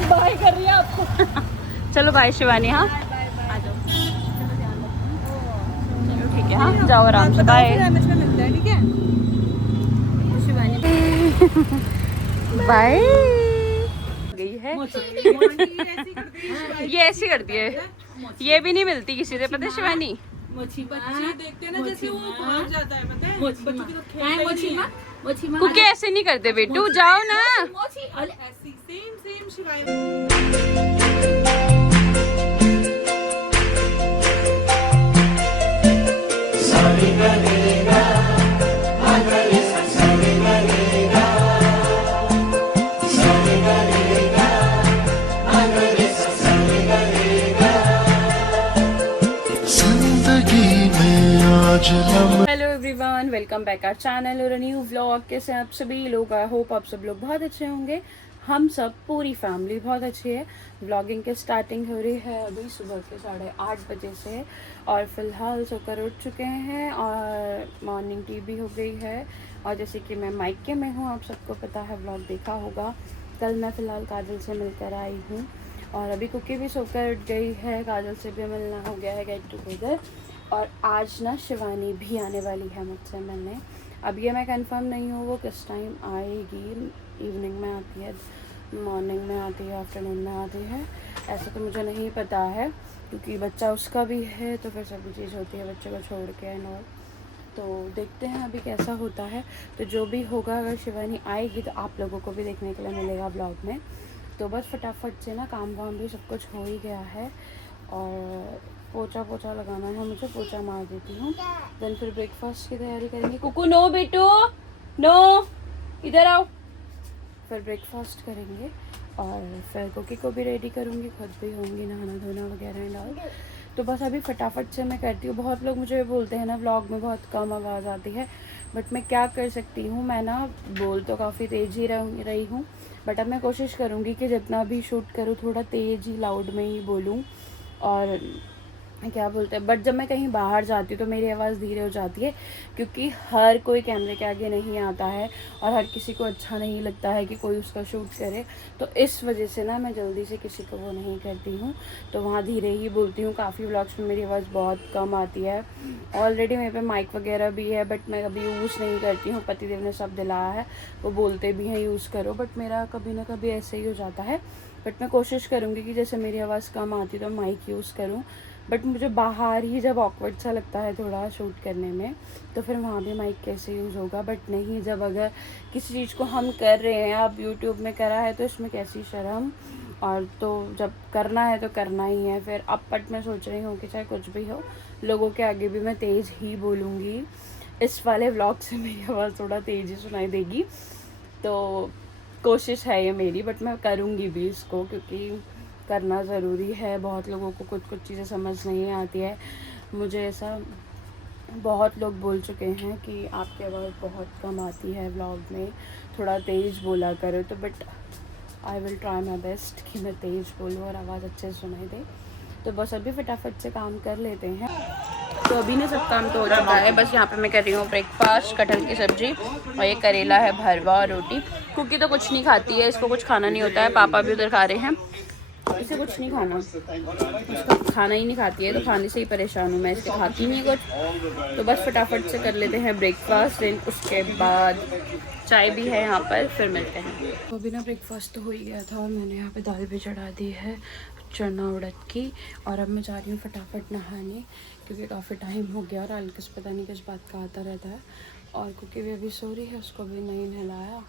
Bye कर रही है आपको। चलो बाय शिवानी। हाँ आ जाओ, चलो ठीक है। हाँ जाओ आराम से, बाय। मिलते हैं, ठीक है। शिवानी बाय गई है। ये ऐसी करती है, ये भी नहीं मिलती किसी से, पता है शिवानी। बच्चे देखते हैं ना, जैसे वो भाग जाता है, पता है बच्चों की तो खेलते ही कुकी ऐसे नहीं करते बेटू, जाओ ना। है। ऐसी सेम सेम शिवाय। Hello everyone, welcome back our channel और न्यू व्लॉग। कैसे हैं आप सभी लोग? आई होप आप सब लोग बहुत अच्छे होंगे। हम सब पूरी फैमिली बहुत अच्छी है। व्लॉगिंग की स्टार्टिंग हो रही है अभी सुबह के 8:30 बजे से, और फिलहाल सोकर उठ चुके हैं और मॉर्निंग टी भी हो गई है। और जैसे कि मैं मायके में हूँ, आप सबको पता है, व्लॉग देखा होगा। कल मैं फ़िलहाल काजल से मिलकर आई हूँ और अभी कुकी भी सोकर उठ गई है। काजल से भी मिलना हो गया है, गेट टुगेदर। और आज ना शिवानी भी आने वाली है मुझसे मिलने। अब ये मैं कंफर्म नहीं हूँ वो किस टाइम आएगी। इवनिंग में आती है, मॉर्निंग में आती है, आफ्टरनून में आती है, ऐसा तो मुझे नहीं पता है, क्योंकि बच्चा उसका भी है तो फिर सभी चीज़ होती है बच्चे को छोड़ के एंड ऑल। तो देखते हैं अभी कैसा होता है। तो जो भी होगा, अगर शिवानी आएगी तो आप लोगों को भी देखने के लिए मिलेगा ब्लॉग में। तो बस फटाफट से ना काम वाम भी सब कुछ हो ही गया है और पोछा लगाना है मुझे, पोछा मार देती हूँ। देन फिर ब्रेकफास्ट की तैयारी करेंगे। कुकू नो बेटू, नो इधर आओ। फिर ब्रेकफास्ट करेंगे और फिर कुकी को भी रेडी करूँगी, खुद भी होंगी नहाना धोना वगैरह एंड ऑल। तो बस अभी फटाफट से मैं करती हूँ। बहुत लोग मुझे बोलते हैं ना व्लॉग में बहुत कम आवाज़ आती है, बट मैं क्या कर सकती हूँ। मैं ना बोल तो काफ़ी तेज़ ही रही हूँ, बट अब मैं कोशिश करूँगी कि जितना भी शूट करूँ थोड़ा तेज़ ही लाउड में ही बोलूँ। और क्या बोलते हैं, बट जब मैं कहीं बाहर जाती हूँ तो मेरी आवाज़ धीरे हो जाती है, क्योंकि हर कोई कैमरे के आगे नहीं आता है और हर किसी को अच्छा नहीं लगता है कि कोई उसका शूट करे। तो इस वजह से ना मैं जल्दी से किसी को वो नहीं करती हूँ, तो वहाँ धीरे ही बोलती हूँ। काफ़ी व्लॉग्स में मेरी आवाज़ बहुत कम आती है। ऑलरेडी मेरे पे माइक वगैरह भी है, बट मैं कभी यूज़ नहीं करती हूँ। पतिदेव ने सब दिलाया है, वो बोलते भी हैं यूज़ करो, बट मेरा कभी ना कभी ऐसे ही हो जाता है। बट मैं कोशिश करूँगी कि जैसे मेरी आवाज़ कम आती तो माइक यूज़ करूँ। बट मुझे बाहर ही जब ऑकवर्ड सा लगता है थोड़ा शूट करने में, तो फिर वहाँ भी माइक कैसे यूज़ होगा। बट नहीं, जब अगर किसी चीज़ को हम कर रहे हैं, अब यूट्यूब में करा है तो इसमें कैसी शर्म। और तो जब करना है तो करना ही है। फिर अब बट मैं सोच रही हूँ कि चाहे कुछ भी हो, लोगों के आगे भी मैं तेज़ ही बोलूँगी। इस वाले व्लॉग से मेरी आवाज़ थोड़ा तेज़ ही सुनाई देगी, तो कोशिश है ये मेरी। बट मैं करूँगी भी इसको, क्योंकि करना ज़रूरी है। बहुत लोगों को कुछ कुछ चीज़ें समझ नहीं आती है। मुझे ऐसा बहुत लोग बोल चुके हैं कि आपकी आवाज़ बहुत कम आती है व्लॉग में, थोड़ा तेज़ बोला करो। तो but I will try my best कि मैं तेज़ बोलूँ और आवाज़ अच्छे से सुनाई दे। तो बस अभी फटाफट से काम कर लेते हैं। तो अभी ना सब काम तो हो चुका है, बस यहाँ पे मैं कर रही हूँ ब्रेकफास्ट, कटहल की सब्ज़ी और ये करेला है भरवा और रोटी। कुकी तो कुछ नहीं खाती है, इसको कुछ खाना नहीं होता है। पापा भी उधर खा रहे हैं, इसे कुछ नहीं खाना, उसका खाना ही नहीं खाती है, तो खाने से ही परेशान हूँ मैं, इसके खाती नहीं कुछ। तो बस फटाफट से कर लेते हैं ब्रेकफास्ट, देन उसके बाद चाय भी है यहाँ पर, फिर मिलते हैं। तो अभी ना ब्रेकफास्ट तो हो ही गया था और मैंने यहाँ पे दाल भी चढ़ा दी है चना उड़द की। और अब मैं जा रही हूँ फटाफट नहाने, क्योंकि काफ़ी टाइम हो गया और अलकस पता नहीं किस बात का आता रहता है। और क्योंकि भी अभी सो रही है, उसको भी नहीं नहलाया,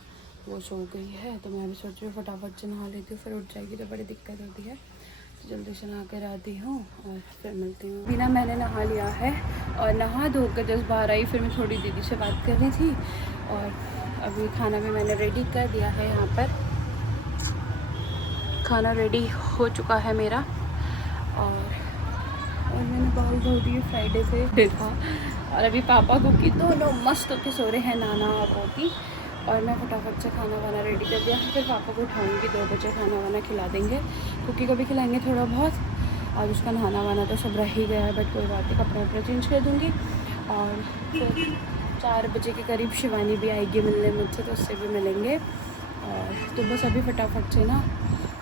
वो सो गई है। तो मैं भी सोच रही हूँ फटाफट से नहा लेती हूँ, फिर उठ जाएगी तो बड़ी दिक्कत होती है। तो जल्दी से नहा कर आती हूँ और फिर मिलती हूँ। बिना मैंने नहा लिया है और नहा धोकर जस्ट बाहर आई, फिर मैं थोड़ी दीदी से बात कर रही थी। और अभी खाना भी मैंने रेडी कर दिया है, यहाँ पर खाना रेडी हो चुका है मेरा। और मैंने बाल धो दिए, फ्राइडे से देखा। और अभी पापा को की दोनों मस्त होके सो रहे हैं, नाना और रोटी। और मैं फटाफट से खाना वाना रेडी कर दिया है। फिर पापा को उठाऊंगी, 2 बजे खाना वाना खिला देंगे, कुकी को भी खिलाएंगे थोड़ा बहुत। और उसका नहाना वाना तो सब रह ही गया है, बट कोई बात नहीं, कपड़े वपड़े चेंज कर दूँगी। और फिर 4 बजे के करीब शिवानी भी आएगी मिलने मुझसे, तो उससे भी मिलेंगे। और तो बस अभी फटाफट से ना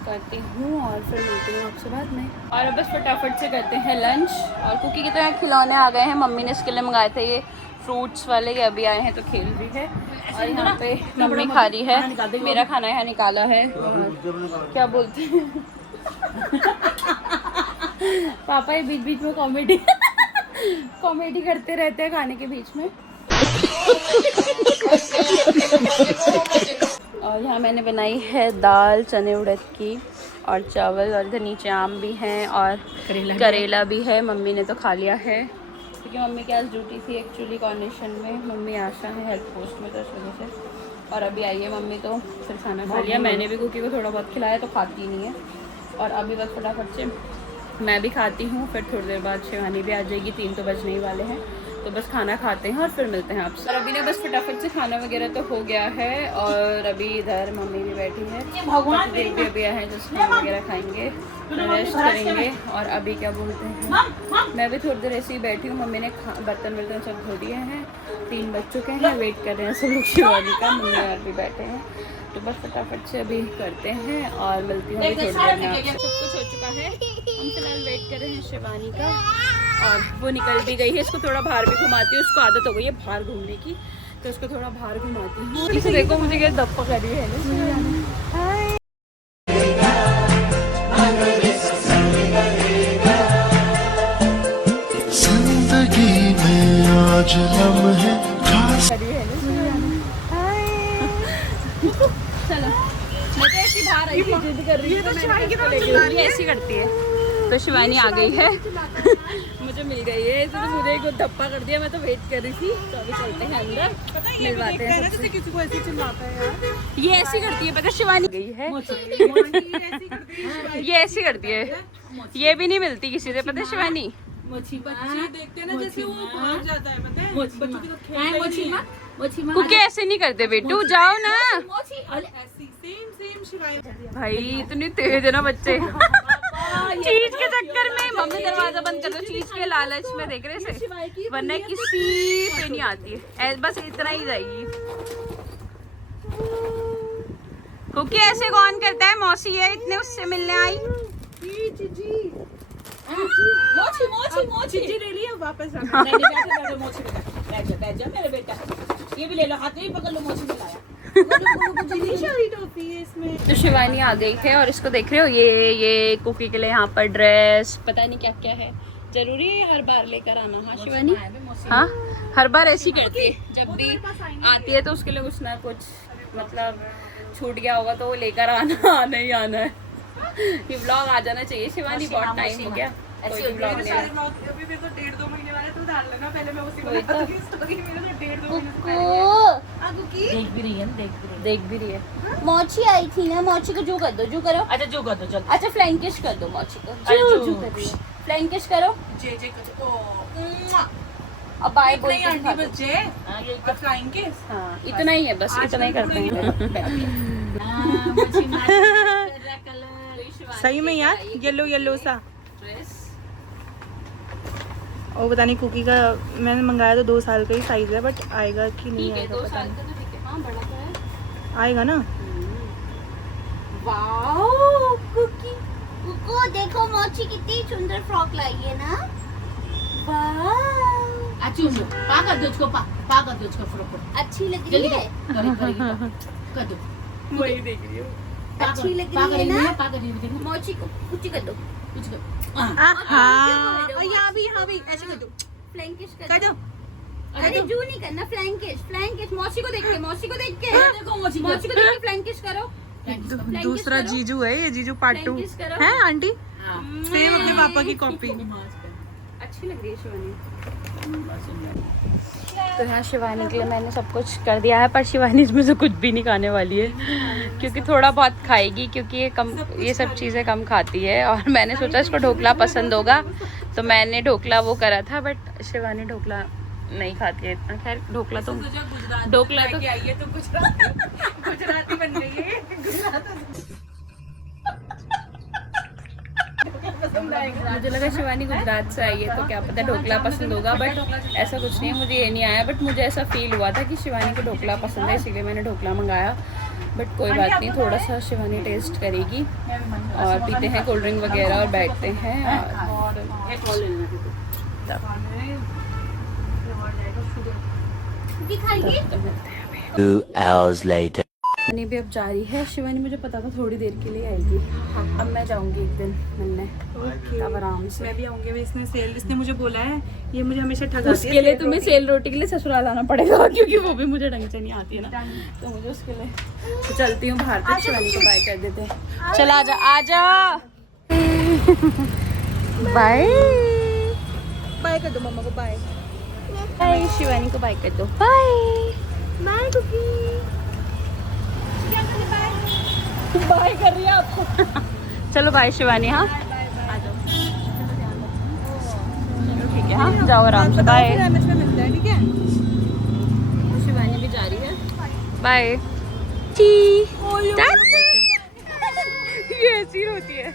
करती हूँ और फिर मिलती हूँ आपसे बाद में। और अब बस फटाफट से करते हैं लंच। और कुकी के तो यहाँ खिलौने आ गए हैं, मम्मी ने इसके लिए मंगाए थे ये फ्रूट्स वाले, ये अभी आए हैं तो खेल रही है। और यहाँ पे मम्मी खा रही है, मेरा खाना यहाँ निकाला है। और क्या बोलते हैं पापा ये बीच बीच में कॉमेडी कॉमेडी करते रहते हैं खाने के बीच में। और यहाँ मैंने बनाई है दाल चने उड़द की और चावल, और इधर नीचे आम भी हैं और करेला भी है। मम्मी ने तो खा लिया है क्योंकि मम्मी की आज ड्यूटी थी एक्चुअली कॉर्निशन में। मम्मी आशा है हेल्थ पोस्ट में, तो इस वजह से। और अभी आई है मम्मी तो फिर खाना खा लिया। मैंने भी कुकी को थोड़ा बहुत खिलाया, तो खाती नहीं है। और अभी बस फटाफट से मैं भी खाती हूँ, फिर थोड़ी देर बाद शिवानी भी आ जाएगी, 3 तो बजने ही वाले हैं। तो बस खाना खाते हैं और फिर मिलते हैं आपसे। और अभी ना बस फटाफट से खाना वगैरह तो हो गया है। और अभी इधर मम्मी भी बैठी है, भगवान भी अभी आए हैं, जो खाना वगैरह खाएंगे, रेस्ट करेंगे। और अभी क्या बोलते हैं, मैं भी थोड़ी देर ऐसे ही बैठी हूँ। मम्मी ने बर्तन वर्तन सब धो दिए हैं, 3 बज चुके हैं, वेट कर रहे हैं सब लोग शिवानी का। मम्मी और भी बैठे हैं, तो बस फटाफट से अभी करते हैं और मिलती हूँ थोड़ी देर में। सब कुछ हो चुका है, हम फिलहाल वेट कर रहे हैं शिवानी का। और वो निकल भी गई है, इसको थोड़ा बाहर भी घुमाती हूँ, उसको आदत हो गई है बाहर घूमने की, तो उसको थोड़ा बाहर घुमाती हूँ। इसे देखो मुझे क्या दप्पा कर रही है। जिंदगी में आज लम्हे खास चलो, मैं तो ऐसी बाहर आई थी, जिद कर रही है, तो ऐसी करती है। तो शिवानी आ गई है मुझे मिल गई है, तो मुझे एक धप्पा कर दिया। मैं तो वेट कर रही थी, तो अभी चलते हैं अंदर, मिलवाते हैं। जैसे किसी को ऐसे चिल्लाता है यार, ये ऐसी करती है, पता शिवानी गई है, ये ऐसी करती है, ये भी नहीं मिलती किसी से, पता शिवानी। बच्चे देखते हैं ना जैसे वो भाग जाता है, पता है बच्चों के साथ खेलते हैं। कुकी ऐसे नहीं करते बेटू, जाओ ना। ऐसी सेम शिवाय भाई इतनी तेज है ना बच्चे चीज के चक्कर में। मम्मी दरवाजा बंद कर दो, चीज के लालच में देख रहे से, वरना किसी पे नहीं आती है, बस इतना ही जाएगी। कुकी ऐसे कौन करता है, मौसी है इतने उससे मिलने आई। मोची ले लिया वापस। बैठ जा मेरे बेटा, ये भी ले लो, हाथ में पकड़ लो, मोची लाया। तो शिवानी आ गई है और इसको देख रहे हो, ये कुकी के लिए यहाँ पर ड्रेस, पता नहीं क्या क्या है, जरूरी है हर बार लेकर आना। हाँ शिवानी, हाँ हर बार ऐसी करती है, जब भी आती है तो उसके लिए कुछ ना कुछ, मतलब छूट गया होगा तो वो लेकर आना ही आना है। ये व्लॉग आ जाना चाहिए शिवानी, बहुत टाइम हो गया कोई व्लॉग नहीं आया। अभी मेरे को 1.5-2 महीने वाले तो डाल लेना, पहले मैं उसी को बता दूंगी स्टोरी। मेरे को 1.5-2 महीने देख भी रही है। मोची आई थी ना, मोची को जो कर दो, जो करो। अच्छा जो कर दो, चल अच्छा फ्लैंकिश कर दो मोची को, जो कर रही है, फ्लैंकिश करो। जे कर। अब बाय बोल नहीं आंटी बच्चे, ये फ्लाइंग किस। हाँ इतना ही है, बस इतना ही करते हैं। सही में यार, येलो सा। और पता नहीं कुकी का मैंने मंगाया तो 2 साल का ही साइज है, बट आएगा कि नहीं आएगा पता नहीं। आएगा ना। वाओ कुकी, कुको देखो मोची कितनी सुंदर फ्रॉक लाई है ना। वाओ पा कर दो उसको, पा कर दो उसको फ्रॉक। अच्छी लग रही है, कर दो, वही देख रही हूँ। अच्छी लग रही है ना। पा कर दो मोची को कुछ कर दो, कुछ कर। यहाँ भी ऐसे कर दो, फ्लैंकिश कर कर दो। दो। अरे जू नहीं करना, फ्लैंकिश मोची को देख के, देखो मोची को मोची को देख के फ्लैंकिश करो। दूसरा जीजू है ये, जीजू पार्ट 2 फ्लैंकिश करो। है आंटी, सेम अपने पापा की कॉपी। अच्छी लग रही है शिवानी। तो यहाँ शिवानी के लिए मैंने सब कुछ कर दिया है, पर शिवानी इसमें से कुछ भी नहीं खाने वाली है, क्योंकि थोड़ा बहुत खाएगी, क्योंकि ये सब चीज़ें कम खाती है। और मैंने सोचा इसको ढोकला पसंद होगा, तो मैंने ढोकला वो करा था, बट शिवानी ढोकला नहीं खाती है इतना। खैर ढोकला तो आई है तो गुजराती बन गई है। मुझे लगा शिवानी गुजरात से आई है तो क्या पता ढोकला पसंद होगा, बट ऐसा कुछ नहीं है, मुझे ये नहीं आया। बट मुझे ऐसा फील हुआ था कि शिवानी को ढोकला पसंद है, इसीलिए मैंने ढोकला मंगाया। बट कोई बात नहीं, थोड़ा सा शिवानी टेस्ट करेगी और पीते हैं कोल्ड ड्रिंक वगैरह और बैठते हैं और एक और लेना है कुकी खाएंगे? तो मिलते हैं अभी। 2 hours later. शिवानी भी अब जा रही है। शिवानी मुझे पता था थोड़ी देर के लिए आएगी। अब मैं जाऊंगी एक दिन मिलने, तब आराम से। मैं भी आऊंगी। इसने मुझे बोला है, ये मुझे हमेशा ठगाती है। उसके लिए तुम्हें सेल रोटी के लिए ससुराल आना पड़ेगा, क्योंकि वो भी मुझे ढंग से नहीं आती है ना, तो मुझे उसके लिए तो चलती हूँ बाहर तक। शिवानी को बाय कर देते हैं। चल आजा आजा, बाय बाय कर दो मम्मा को, बाय। बाय। शिवानी को बाय कर दो, बाय बाय कुकी। बाय कर रही है आपको। चलो बाय शिवानी। हाँ चलो ठीक है, हाँ जाओ आराम से, बाय। मिलता है, ठीक है। शिवानी भी जा रही है, बाय। ये ऐसी रोती है,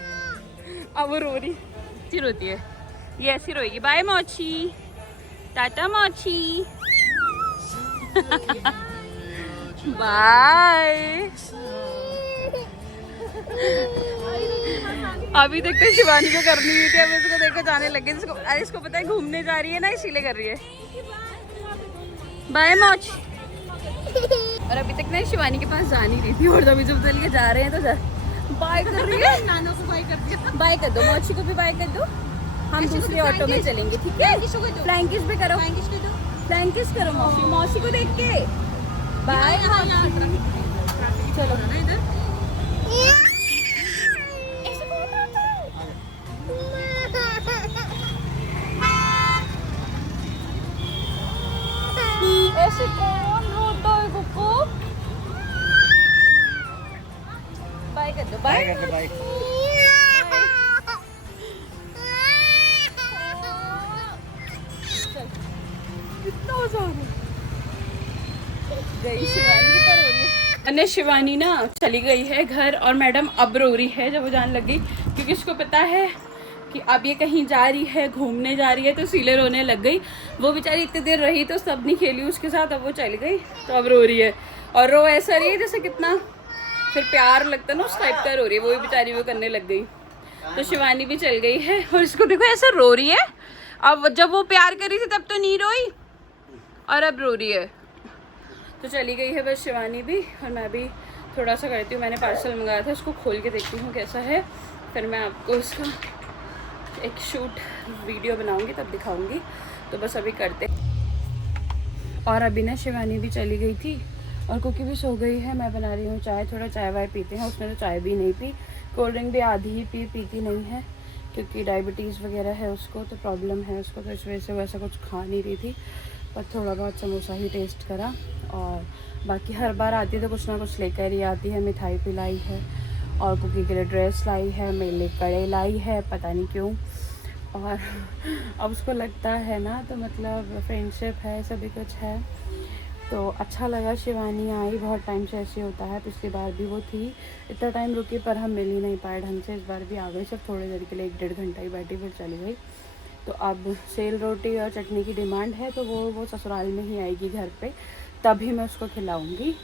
अब वो रो रही ऐसी रोती है, ये ऐसी रोएगी। बाय मोची, टाटा मोची, बाय। अभी तक तो शिवानी को करनी हुई थी, अब इसको देखकर जाने लगे। अरे इसको पता है घूमने जा रही है ना, इसीलिए कर रही है। बाय मौज। और अभी तक ना शिवानी के पास जा नहीं रही थी, और अभी जब चल के जा रहे हैं तो बाय कर रही है। नानों को बाय कर दिया। बाय कर दो, मौची को भी बाय कर दो। हम दूसरे ऑटो में चलेंगे, ठीक है? फ्लैंकिश भी करो, फ्लैंकिश करो मौसी, मौसी को देख के बाय। चलो ऐसे कौन रोता है कुक्कू? बाय कर दो, बाय कर दो, बाय। कितना मजा आ रहा है। गई शिवानी की तरह हो रही है। अन्य शिवानी ना चली गई है घर, और मैडम अब रो रही है जब वो जाने लगी, क्योंकि उसको पता है कि अब ये कहीं जा रही है, घूमने जा रही है, तो इसीलिए रोने लग गई। वो बेचारी इतनी देर रही तो सब नहीं खेली उसके साथ, अब वो चली गई तो अब रो रही है। और रो ऐसा रही है जैसे कितना फिर प्यार लगता है ना, उस टाइप का रो रही है। वो भी बेचारी वो करने लग गई, तो शिवानी भी चल गई है। और इसको देखो ऐसे रो रही है। अब जब वो प्यार कर रही थी तब तो नहीं रोई, और अब रो रही है। तो चली गई है बस शिवानी भी, और मैं भी थोड़ा सा करती हूँ। मैंने पार्सल मंगाया था, उसको खोल के देखती हूँ कैसा है, फिर मैं आपको उसका एक शूट वीडियो बनाऊंगी तब दिखाऊंगी। तो बस अभी करते। और अभी ना शिवानी भी चली गई थी और कुकी भी सो गई है। मैं बना रही हूँ चाय, थोड़ा चाय वाय पीते हैं। उसने तो चाय भी नहीं पी, कोल्ड ड्रिंक भी आधी ही पीती नहीं है, क्योंकि डायबिटीज़ वगैरह है उसको, तो प्रॉब्लम है उसको, तो इस वजह से वैसा कुछ खा नहीं रही थी। पर थोड़ा बहुत समोसा ही टेस्ट करा, और बाकी हर बार आती है तो कुछ ना कुछ लेकर ही आती है। मिठाई पिलाई है, और कुकी के लिए ड्रेस लाई है, मेरे लिए कड़े लाई है, पता नहीं क्यों। और अब उसको लगता है ना, तो मतलब फ्रेंडशिप है, सभी कुछ है, तो अच्छा लगा। शिवानी आई, बहुत टाइम से ऐसे होता है। पिछली बार भी वो थी, इतना टाइम रुकी पर हम मिल ही नहीं पाए ढंग से। इस बार भी आ गई, सिर्फ थोड़ी देर के लिए, 1-1.5 घंटा ही बैठी, फिर चली गई। तो अब सेल रोटी और चटनी की डिमांड है, तो वो ससुराल में ही आएगी घर पे, तभी मैं उसको खिलाऊंगी।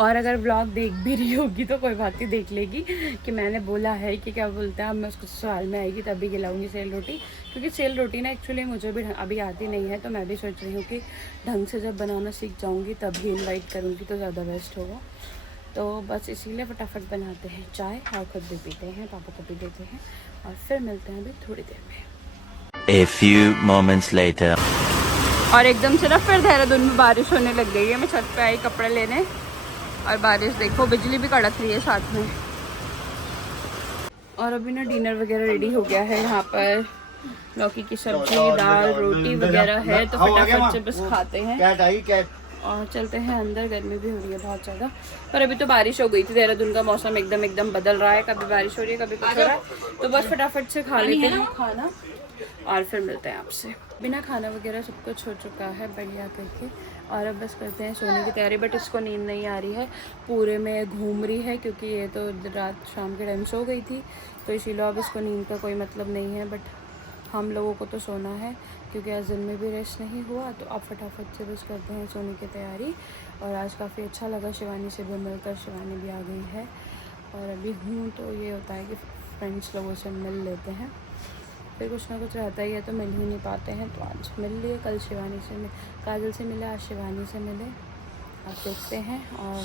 और अगर व्लॉग देख भी रही होगी तो कोई बात नहीं, देख लेगी कि मैंने बोला है कि क्या बोलते हैं, अब मैं उसको ससुराल में आएगी तभी खिलाऊंगी सेल रोटी। क्योंकि सेल रोटी ना एक्चुअली मुझे भी अभी आती नहीं है, तो मैं भी सोच रही हूँ कि ढंग से जब बनाना सीख जाऊँगी तभी इन्वाइट करूँगी, तो ज़्यादा बेस्ट होगा। तो बस इसीलिए फटाफट बनाते हैं चाय, और खुद भी पीते हैं, पापा को भी देते हैं, और फिर मिलते हैं अभी थोड़ी देर में। A few moments later. और एकदम से ना फिर देहरादून में बारिश होने लग गई है। मैं छत पे आई कपड़े लेने, और बारिश देखो, बिजली भी कड़क रही है साथ में। और अभी ना डिनर वगैरह रेडी हो गया है। यहाँ पर लौकी की सब्जी, दाल, रोटी वगैरह है, तो फटाफट से बस खाते हैं और चलते हैं अंदर। गर्मी भी हो रही है बहुत ज़्यादा, पर अभी तो बारिश हो गई थी। देहरादून का मौसम एकदम बदल रहा है, कभी बारिश हो रही है, कभी कुछ हो रहा है, तो बस फटाफट से खा लेते हैं खाना, और फिर मिलते हैं आपसे। बिना खाना वगैरह सब कुछ हो चुका है बढ़िया करके, और अब बस करते हैं सोने की तैयारी। बट इसको नींद नहीं आ रही है, पूरे में घूम रही है, क्योंकि ये तो रात शाम के टाइम सो गई थी, तो इसीलिए अब इसको नींद का कोई मतलब नहीं है। बट हम लोगों को तो सोना है, क्योंकि आज दिन में भी रेस्ट नहीं हुआ। तो अब फटाफट से बस करते हैं सोने की तैयारी, और आज काफ़ी अच्छा लगा शिवानी से भी मिलकर। शिवानी भी आ गई है और अभी हूँ तो ये होता है कि फ्रेंड्स लोगों से मिल लेते हैं, फिर कुछ ना कुछ रहता ही है तो मिल ही नहीं पाते हैं। तो आज मिल लिए, कल शिवानी से काजल से मिले, आज शिवानी से मिले। आप देखते हैं। और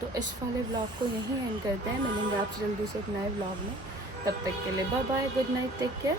तो इस वाले ब्लॉग को यहीं एंड करते हैं। मिलेंगे आपसे जल्दी से एक नए ब्लॉग में। तब तक के लिए bye bye, good night, take care.